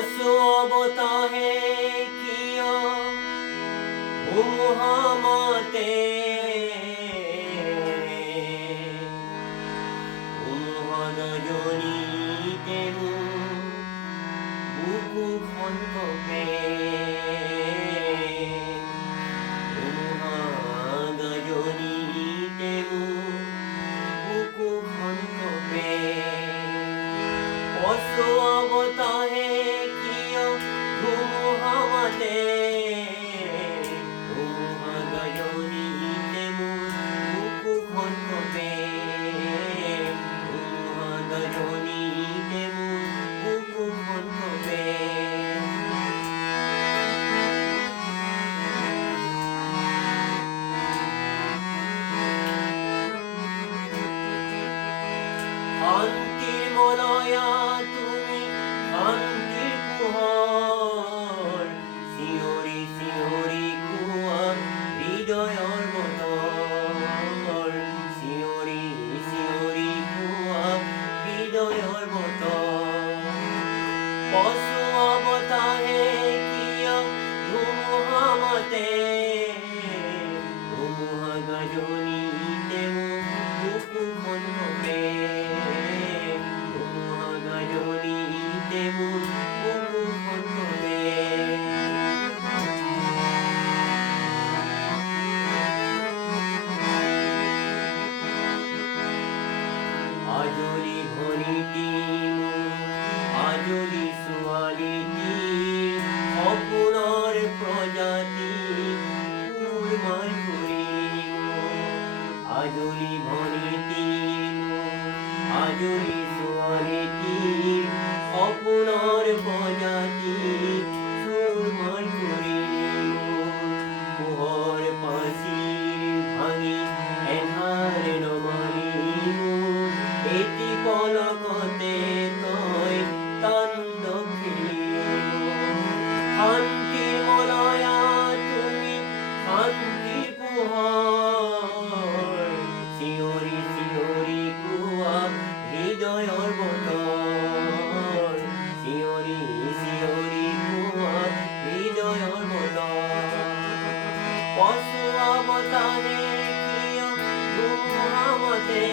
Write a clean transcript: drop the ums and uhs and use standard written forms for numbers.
বতাহে কিয় ধুমুহামাতে ধুমুহাগজনিতে মোৰ বুকুখন কঁপে ধুমুহাগজনিতে মোৰ বুকুখন কঁপে বতাহে কিয় ধুমুহামাতে ধুমুহাগজনিতে মোৰ বুকুখন কঁপে ধুমুহাগজনিতে মোৰ বুকুখন কঁপে শান্তিৰ মলয়া তুমি শান্তিৰ পোহৰ চিঞৰি চিঞৰি কোৱা হৃদয়ৰ বতৰ চিঞৰি চিঞৰি কোৱা হৃদয়ৰ বতৰ বতাহে কিয় ধুমুহামাতে ধুমুহাগজনিতে মোৰ বুকুখন কঁপে ধুমুহাগজনিতে মোৰ বুকুখন কঁপে আজলি ভৰিটি মোৰ আজলি ছোৱালীটি সপোনৰ প্ৰজাতি ফুলমাই ফুৰি আজলি ভৰিটি মোৰ আজলি ছোৱালীটি সপোনৰ প্ৰজাতি ফুলমাই ফুৰি পোহৰ পাচিৰ ভাঙি এধাৰ নমালি এটি পলকতে তই তাণ্ডৱ শান্তিৰ মলয়া তুমি শান্তিৰ পোহৰ চিঞৰি চিঞৰি কোৱা হৃদয়ৰ বতৰ চিঞৰি চিঞৰি কোৱা হৃদয়ৰ বতৰ বতাহে কিয় ধুমুহামাতে